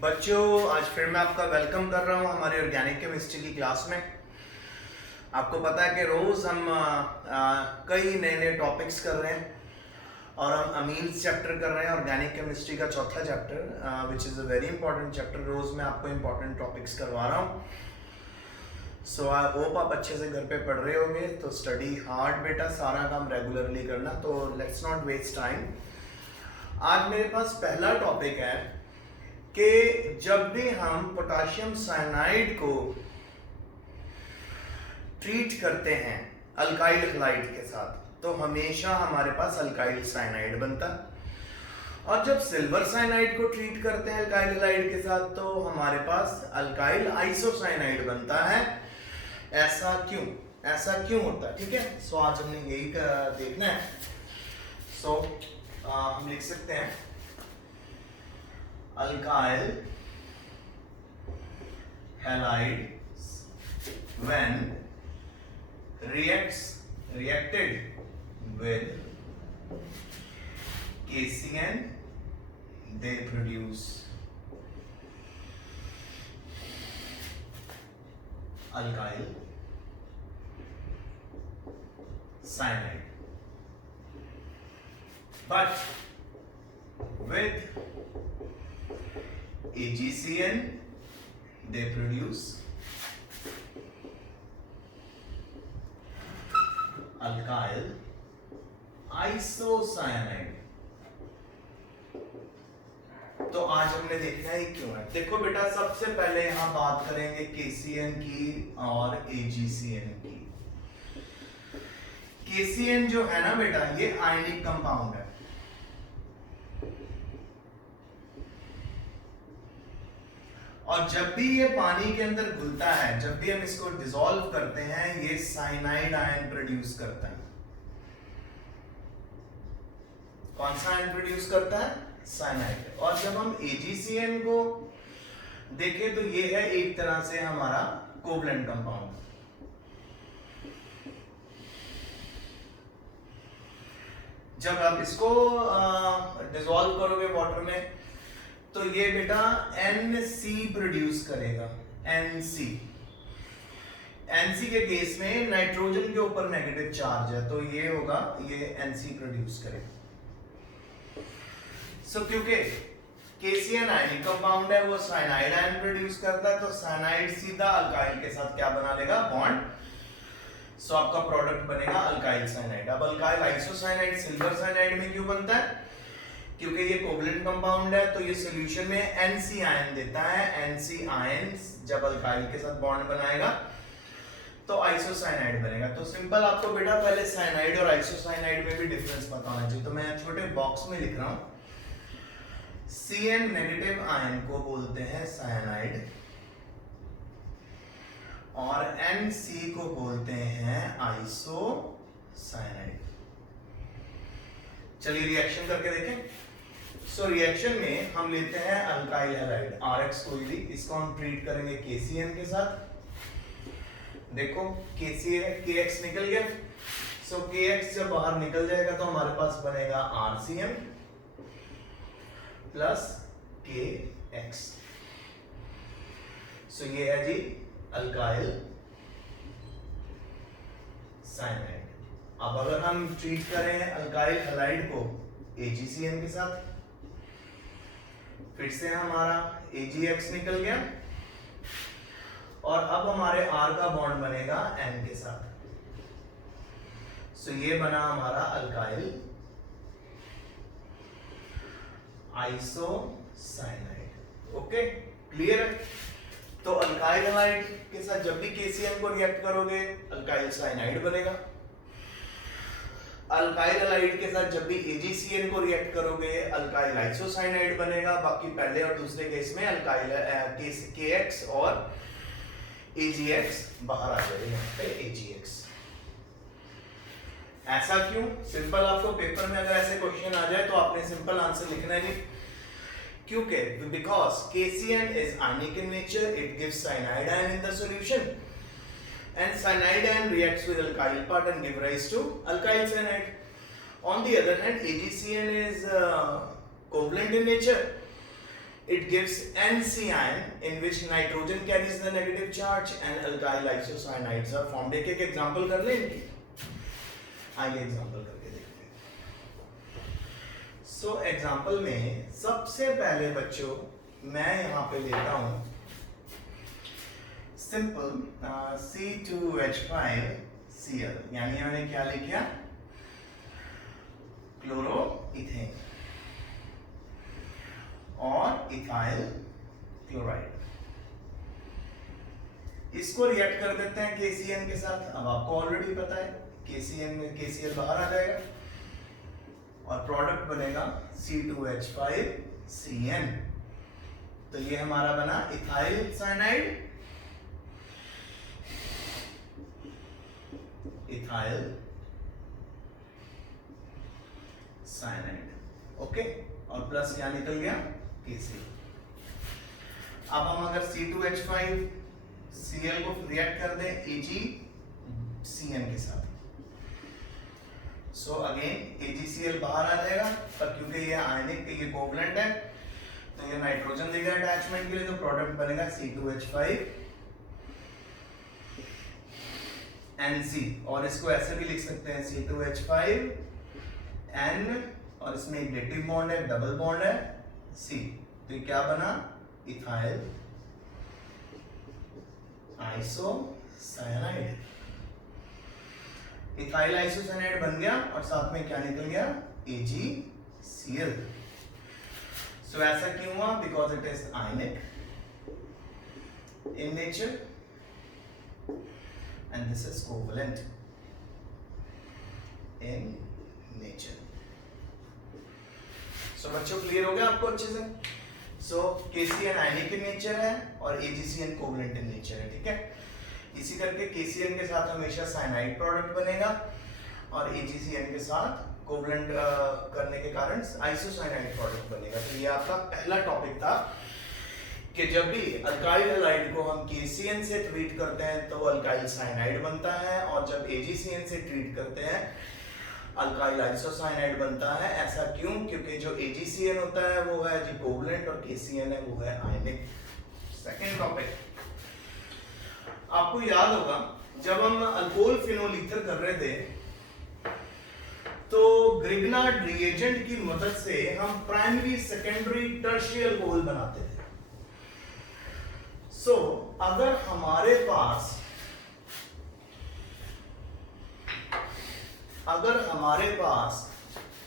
बच्चों, आज फिर मैं आपका वेलकम कर रहा हूँ हमारी ऑर्गेनिक केमिस्ट्री की क्लास में। आपको पता है कि रोज़ हम कई नए नए टॉपिक्स कर रहे हैं और हम अमीन्स चैप्टर कर रहे हैं, ऑर्गेनिक केमिस्ट्री का चौथा chapter which is a very important chapter. रोज़ मैं आपको इंपॉर्टेंट टॉपिक्स करवा रहा हूँ। सो आई होप आप अच्छे से घर पे पढ़ रहे होंगे। तो स्टडी हार्ड बेटा, सारा काम रेगुलरली करना। तो लेट्स नॉट वेस्ट टाइम। आज मेरे पास पहला टॉपिक है कि जब भी हम पोटाशियम साइनाइड को ट्रीट करते हैं अल्काइल हैलाइड के साथ, तो हमेशा हमारे पास अल्काइल साइनाइड बनता है। और जब सिल्वर साइनाइड को ट्रीट करते हैं अल्काइल हैलाइड के साथ, तो हमारे पास अल्काइल आइसोसाइनाइड बनता है। ऐसा क्यों होता है? ठीक है, सो आज हमने यही देखना है। सो हम लिख सकते हैं alkyl halides when reacted with KCN, they produce alkyl cyanide, but with AgCN they produce alkyl isocyanide। तो आज हमने देखना है क्यों है। देखो बेटा, सबसे पहले यहां बात करेंगे KCN की और AgCN की। KCN जो है ना बेटा, ये आयनिक कंपाउंड है। और जब भी ये पानी के अंदर घुलता है, जब भी हम इसको डिसॉल्व करते हैं, ये साइनाइड आयन प्रोड्यूस करता है। कौन सा आयन प्रोड्यूस करता है? साइनाइड। और जब हम AgCN को देखें तो ये है एक तरह से हमारा कोवलेंट कंपाउंड। जब आप इसको डिसॉल्व करोगे वाटर में, तो ये बेटा NC प्रोड्यूस करेगा। NC के केस में नाइट्रोजन के ऊपर नेगेटिव चार्ज है, तो ये होगा, ये NC प्रोड्यूस करेगा। सो क्योंकि KCN आयनिक कंपाउंड है, वो साइनाइड आयन प्रोड्यूस करता है, तो साइनाइड सीधा अल्काइल के साथ क्या बना लेगा? बॉन्ड। सो आपका प्रोडक्ट बनेगा अल्काइल साइनाइड। अब अल्काइल आइसोसाइनाइड सिल्वर साइनाइड में क्यों बनता है? क्योंकि ये कोवलेंट कंपाउंड है, तो ये सॉल्यूशन में NC आयन देता है। NC आयन जब अल्काइल के साथ बॉन्ड बनाएगा तो आइसोसाइनाइड बनेगा। तो सिंपल, आपको बेटा पहले साइनाइड और आइसोसाइनाइड में भी डिफरेंस पता होना चाहिए। तो मैं छोटे बॉक्स में लिख रहा हूं, CN नेगेटिव आयन को बोलते हैं साइनाइड और NC को बोलते हैं आइसोसाइनाइड। चलिए रिएक्शन करके देखें। सो रिएक्शन में हम लेते हैं अल्काइल हैलाइड RX कोई भी, इसको हम ट्रीट करेंगे KCN के साथ। देखो KX निकल गया। सो KX जब बाहर निकल जाएगा तो हमारे पास बनेगा RCM प्लस KX। सो ये है जी अल्काइल साइनाइड। अब अगर हम ट्रीट करें अल्काइल हैलाइड को AgCN के साथ, फिर से हमारा AgX निकल गया और अब हमारे R का बॉन्ड बनेगा N के साथ। सो ये बना हमारा अल्काइल आइसोसाइनाइड। ओके, क्लियर है? तो अल्काइल हैलाइड के साथ जब भी KCN को रिएक्ट करोगे, अल्काइल साइनाइड बनेगा। अल्काइल हैलाइड के साथ जब भी AgCN को रिएक्ट करोगे, अल्काइल आइसोसाइनाइड बनेगा। बाकी पहले और दूसरे केस में अल्काइल KX और AgX बाहर आ जाएगा, यहाँ पे AgX। ऐसा क्यों? सिंपल, आपको पेपर में अगर ऐसे क्वेश्चन आ जाए तो आपने सिंपल आंसर लिखना है जी, क्योंकि because KCN is ionic in nature, it gives cyanide ion in the solution, and cyanide ion reacts with alkyl part and give rise to alkyl cyanide. On the other hand, AgCN is covalent in nature. it gives NC ion in which nitrogen carries the negative charge and alkyl isocyanides are formed. एक एक example कर लें इनकी, आइए example करके देखते हैं. So example में सबसे पहले बच्चों मैं यहां पे लेता हूं सिंपल C2H5Cl, यानी मैंने क्या लिखा, क्लोरोइथेन और इथाइल क्लोराइड. इसको रिएक्ट कर देते हैं KCN के साथ. अब आपको ऑलरेडी पता है KCN में KCl बाहर आ जाएगा और प्रोडक्ट बनेगा C2H5Cn. तो ये हमारा बना ethyl cyanide, ethyl cyanide. Okay, और प्लस क्या निकल गया, KCl. अब हम अगर C2H5Cl को रिएक्ट कर दें AgCN के साथ, सो अगेन AgCl बाहर आ जाएगा, पर क्योंकि ये आयनिक, ये कोवलेंट है, तो ये नाइट्रोजन देगा अटैचमेंट के लिए, तो प्रोडक्ट बनेगा C2H5NC. और इसको ऐसे भी लिख सकते हैं C2H5N, और इसमें एक नेगेटिव बॉन्ड है, डबल बॉन्ड है C. तो ये क्या बना, इथाइल आइसोसाइनाइड. इथाइल आइसोसाइनाइड बन गया और साथ में क्या निकल गया, AgCl. सो ऐसा क्यों हुआ, because it is ionic in nature and this is covalent in nature. So बच्चों क्लियर हो गया आपको अच्छे से. So KCN ionic in nature है और AgCN कोवलेंट इन नेचर है. ठीक है, इसी करके KCN के साथ हमेशा साइनाइड प्रोडक्ट बनेगा और AgCN के साथ कोवलेंट करने के कारण आइसोसाइनाइड प्रोडक्ट बनेगा. तो ये आपका पहला टॉपिक था कि जब भी अल्काइल हैलाइड को हम KCN से ट्रीट करते हैं तो अल्काइल साइनाइड बनता है, और जब AgCN से ट्रीट करते हैं अल्काइल आइसोसाइनाइड बनता है. ऐसा क्यों, क्योंकि जो AgCN होता है वो है जी कोवलेंट और KCN है वो है आयनिक. सेकंड टॉपिक, आपको याद होगा जब हम अल्कोहल फिनोल ईथर कर रहे थे तो ग्रिग्नार्ड रिएजेंट की मदद से हम प्राइमरी, सेकेंडरी, टर्शियरी अल्कोहल बनाते थे. सो अगर हमारे पास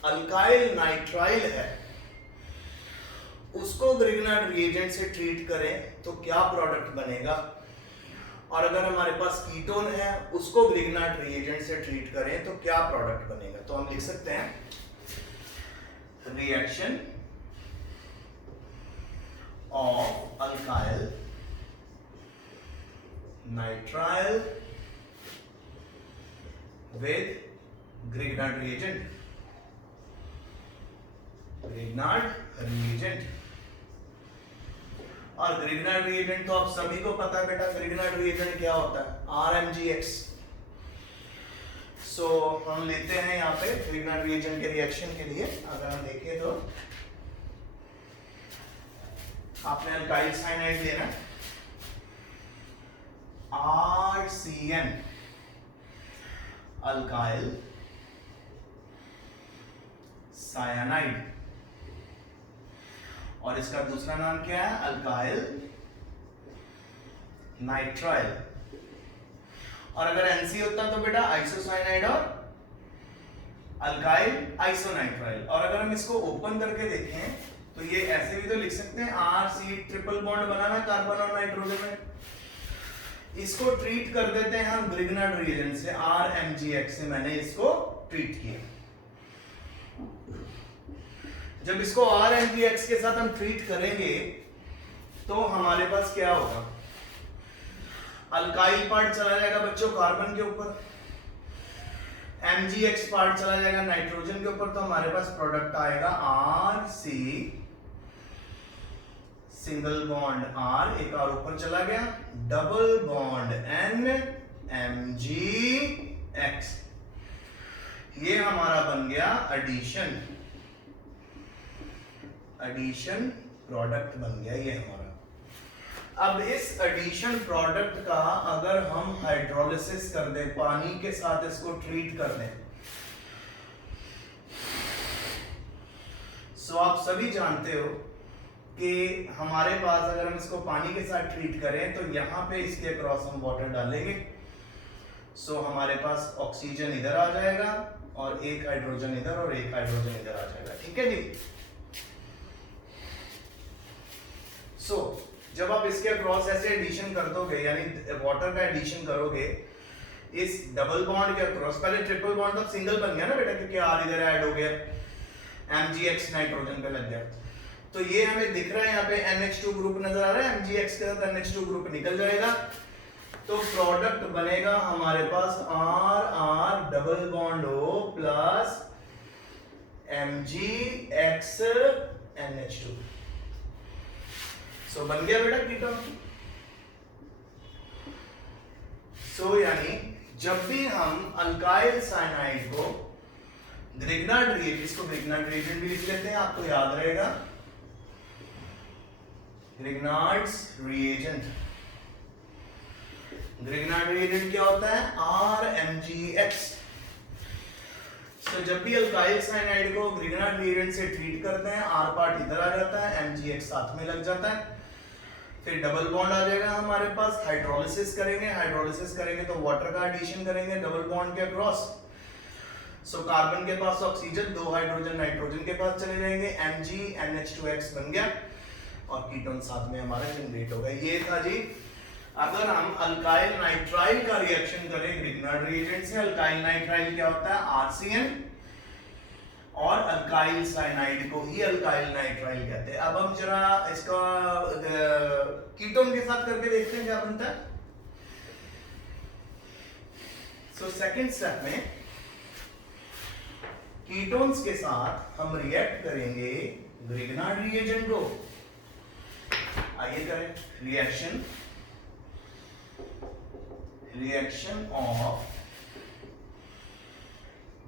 अल्काइल नाइट्राइल है, उसको ग्रिग्नार्ड रिएजेंट से ट्रीट करें तो क्या प्रोडक्ट बनेगा, और अगर हमारे पास कीटोन है उसको ग्रिग्नार्ड रिएजेंट से ट्रीट करें तो क्या प्रोडक्ट बनेगा. तो हम लिख सकते हैं reaction of alkyl nitrile with Grignard reagent. और Grignard reagent तो आप सभी को पता है बेटा, Grignard reagent क्या होता है, RMGX. सो हम लेते हैं यहाँ पे Grignard reagent के रिएक्शन के लिए. अगर हम देखें तो आपने अल्काइल साइनाइड लेना है, RCN अल्काइल साइनाइड, और इसका दूसरा नाम क्या है, अल्काइल नाइट्राइल. और अगर NC होता तो बेटा आइसोसाइनाइड और अल्काइल आइसोनाइट्राइल. और अगर हम इसको ओपन करके देखें तो ये ऐसे भी तो लिख सकते हैं, RC ट्रिपल बॉन्ड बनाना कार्बन और नाइट्रोजन में. इसको ट्रीट कर देते हैं हम ग्रिग्नार्ड रिएजेंट से, RMGX से मैंने इसको ट्रीट किया. जब इसको RMGX के साथ हम ट्रीट करेंगे तो हमारे पास क्या होगा, अल्काइल पार्ट चला जाएगा बच्चों कार्बन के ऊपर, MgX पार्ट चला जाएगा नाइट्रोजन के ऊपर, तो हमारे पास प्रोडक्ट आएगा RC सिंगल बॉन्ड R, एक और ऊपर चला गया, डबल बॉन्ड N MgX. ये हमारा बन गया एडिशन प्रोडक्ट बन गया ये हमारा। अब इस एडिशन प्रोडक्ट का अगर हम हाइड्रोलिसिस कर दें, पानी के साथ इसको ट्रीट कर दें, सो आप सभी जानते हो कि हमारे पास अगर हम इसको पानी के साथ ट्रीट करें तो यहाँ पे इसके क्रॉस हम वाटर डालेंगे, सो हमारे पास ऑक्सीजन इधर आ जाएगा और एक हाइड्रोजन इधर और एक हाइड्रोजन इधर आ जाएगा। ठीक है जी। सो जब आप इसके क्रॉस ऐसे एडिशन कर दोगे, यानी वाटर का एडिशन करोगे इस डबल बॉन्ड के क्रॉस, पहले ट्रिपल बॉन्ड तो सिंगल बन गया ना बेटा, क्योंकि आर इधर ऐड हो गया, MgX नाइट्रोजन पे लग गया, तो ये हमें दिख रहा है यहाँ पे NH2 ग्रुप नजर आ रहा है, MgX के साथ NH2 ग्रुप निकल जाएगा, तो प्रोडक्ट बनेगा हमारे पास R double bond O plus MgX NH2। सो बन गया बेटा कीटोन। सो यानी जब भी हम अल्काइल साइनाइड को ग्रिग्नार्ड रिएजेंट, इसको ग्रिग्नार्ड रिएजेंट भी लिख लेते हैं, आपको याद रहेगा ग्रिग्नार्ड्स रिएजेंट। ग्रिग्नार्ड रिएजेंट क्या होता है? RMgX। तो जब भी अल्काइल साइनाइड को ग्रिग्नार्ड रिएजेंट से ट्रीट करते हैं, R पार्ट इधर आ जाता है, MgX साथ में लग जाता है, फिर डबल बॉन्ड आ जाएगा हमारे पास, हाइड्रोलिसिस करेंगे तो वाटर का एडिशन करेंगे डबल बॉन्ड के अक्रॉस, सो कार्बन के पास ऑक्सीजन, दो हाइड्रोजन नाइट्रोजन के पास चले जाएंगे, MgNH2X बन गया और कीटोन साथ में हमारा जनरेट होगा। ये था जी, अगर हम अल्काइल नाइट्राइल का रिएक्शन करें ग्रिग्नार्ड रिएजेंट से, अल्काइल नाइट्राइल क्या होता है? RCN, और अल्काइल साइनाइड को ही अल्काइल नाइट्राइल कहते हैं। अब हम जरा इसका कीटोन के साथ करके देखते हैं क्या बनता है। सो सेकंड स्टेप में कीटोन्स के साथ हम रिएक्ट करेंगे ग्रिग्नार्ड रिएजेंट को। आइए करें reaction of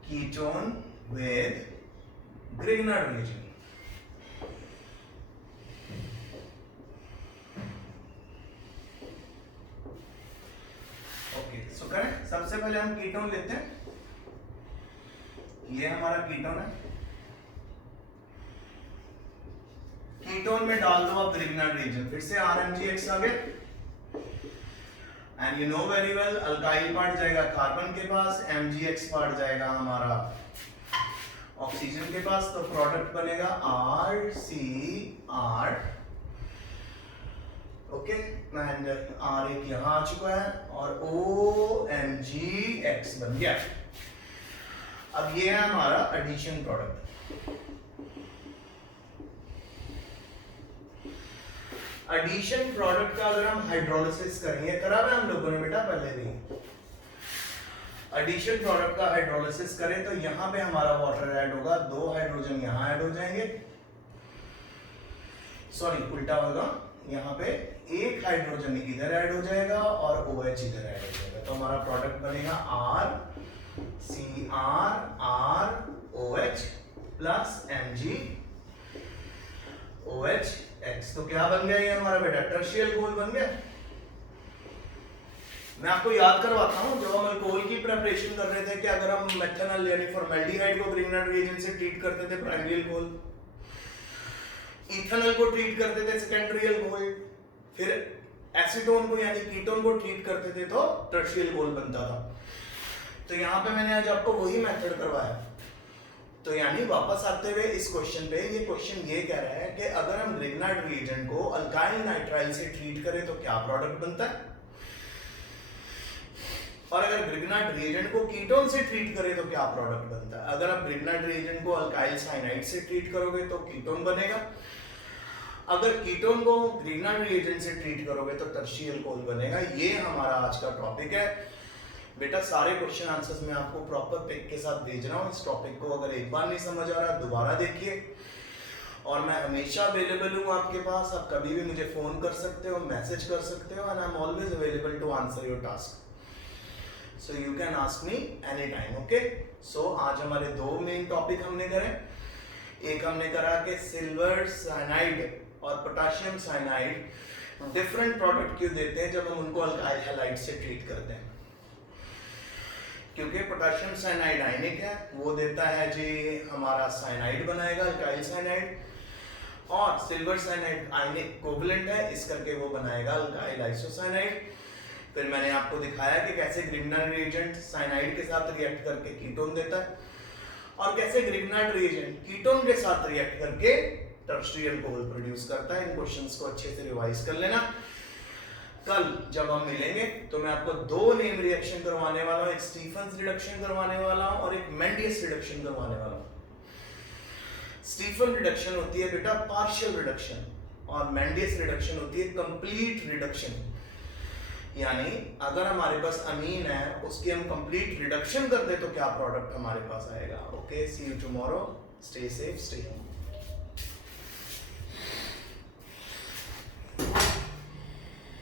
ketone with Grignard reagent. Okay, so करें। सबसे पहले हम कीटोन लेते हैं, ये हमारा कीटोन है, कीटोन में डाल दो आप ग्रिग्नार्ड रिएजेंट, फिर से RMgX आ गया, and you know very well alkyl part जाएगा कार्बन के पास, MgX पार्ट जाएगा हमारा ऑक्सीजन के पास, तो प्रोडक्ट बनेगा RCR। ओके, एंड R एक यहां आ चुका है और OMgX बन गया। अब ये है हमारा एडिशन प्रोडक्ट। एडिशन प्रोडक्ट का अगर हम हाइड्रोलिसिस करेंगे, करा हुआ हम लोगों ने बेटा पहले भी, एडिशन प्रोडक्ट का हाइड्रोलिसिस करें तो यहां पे हमारा वाटर ऐड होगा, दो हाइड्रोजन यहां ऐड हो जाएंगे, सॉरी उल्टा होगा, यहां पे एक हाइड्रोजन इधर ऐड हो जाएगा और OH इधर ऐड हो जाएगा, तो हमारा प्रोडक्ट बनेगा RCR ROH प्लस MgOH। तो क्या बन गया ये हमारा बेटा? टर्शियल गोल बन गया। मैं आपको याद करवाता हूं, जब हम अल्कोहल की प्रिपरेशन कर रहे थे कि अगर हम मेथनॉल यानी फॉर्मेल्डिहाइड को ग्रिग्नार्ड रिएजेंट से ट्रीट करते थे प्राइमरी अल्कोहल, इथेनॉल को ट्रीट करते थे सेकेंडरी अल्कोहल, फिर एसीटोन को यानी कीटोन को ट्रीट करते थे तो टर्शियल गोल बनता था। तो यहाँ पे मैंने आज आपको वही मेथड करवाया। तो यानी वापस आते हुए इस क्वेश्चन पे, ये क्वेश्चन ये कह रहा है कि अगर हम ग्रिग्नार्ड रिएजेंट को अल्काइल नाइट्राइल से ट्रीट करें तो क्या प्रोडक्ट बनता है, और अगर ग्रिग्नार्ड रिएजेंट को कीटोन से ट्रीट करें तो क्या प्रोडक्ट बनता है। अगर आप ग्रिग्नार्ड रिएजेंट को अल्काइल साइनाइड से ट्रीट करोगे तो कीटोन बनेगा, अगर कीटोन को ग्रिग्नार्ड रिएजेंट से ट्रीट करोगे तो टर्शियल अल्कोहल बनेगा। ये हमारा आज का टॉपिक है बेटा। सारे क्वेश्चन आंसर्स मैं आपको प्रॉपर पिक के साथ भेज रहा हूँ। इस टॉपिक को अगर एक बार नहीं समझ आ रहा दोबारा देखिए, और मैं हमेशा अवेलेबल हूँ आपके पास। आप कभी भी मुझे फोन कर सकते हो, मैसेज कर सकते हो, and I am always available to answer your task, so you can ask me any time. Okay, so आज हमारे दो मेन टॉपिक हमने करे, एक हमने करा कि सिल्वर साइनाइड और पोटेशियम साइनाइड डिफरेंट प्रोडक्ट क्यों देते हैं जब हम उनको अल्काइल हैलाइड से ट्रीट करते हैं, क्योंकि पोटेशियम साइनाइड आयनिक है, वो देता है जी हमारा साइनाइड बनाएगा अल्काइल साइनाइड, और सिल्वर साइनाइड आयनिक कोवलेंट है, इस करके वो बनाएगा अल्काइल आइसोसाइनाइड। फिर मैंने आपको दिखाया कि कैसे ग्रिग्नार्ड रिएजेंट साइनाइड के साथ रिएक्ट करके कीटोन देता है, और कैसे ग्रिग्नार्ड रिएजेंट कीटोन के साथ रिएक्ट करके टर्शियरी अल्कोहल प्रोड्यूस करता है। इन क्वेश्चंस को अच्छे से रिवाइज कर लेना। कल जब हम मिलेंगे तो मैं आपको दो नेम रिएक्शन करवाने वाला हूं, एक स्टीफन्स रिडक्शन करवाने वाला हूं और एक मेंडियस रिडक्शन करवाने वाला हूं। स्टीफन रिडक्शन होती है बेटा पार्शियल रिडक्शन, और मेंडियस रिडक्शन होती है कंप्लीट रिडक्शन। यानी अगर हमारे पास अमीन है उसकी हम कंप्लीट रिडक्शन कर दे तो क्या प्रोडक्ट हमारे पास आएगा। Okay, see you tomorrow, stay safe, stay home.